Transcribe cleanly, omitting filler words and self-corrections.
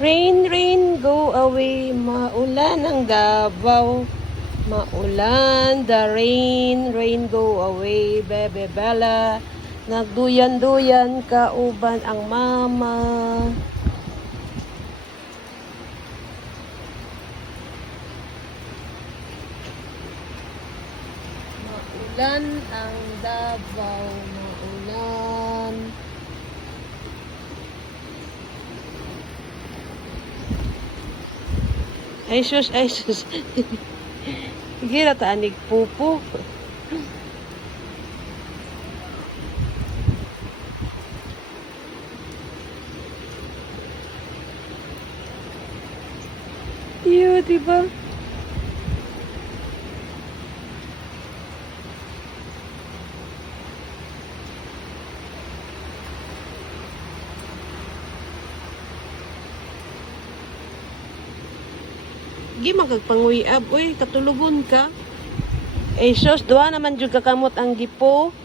Rain, rain, go away. Maulan ang Davao. Maulan, the rain, rain, go away. Bebe Bella. Nagduyan-duyan, kauban ang mama. Maulan ang Davao. Maulan. Ay sus, ay sus. Gira taanig pupo. Iyo, diba? Gi magagpanguyab, uy, katulugon ka. Eh sus, duha naman jud kakamot ang gipo.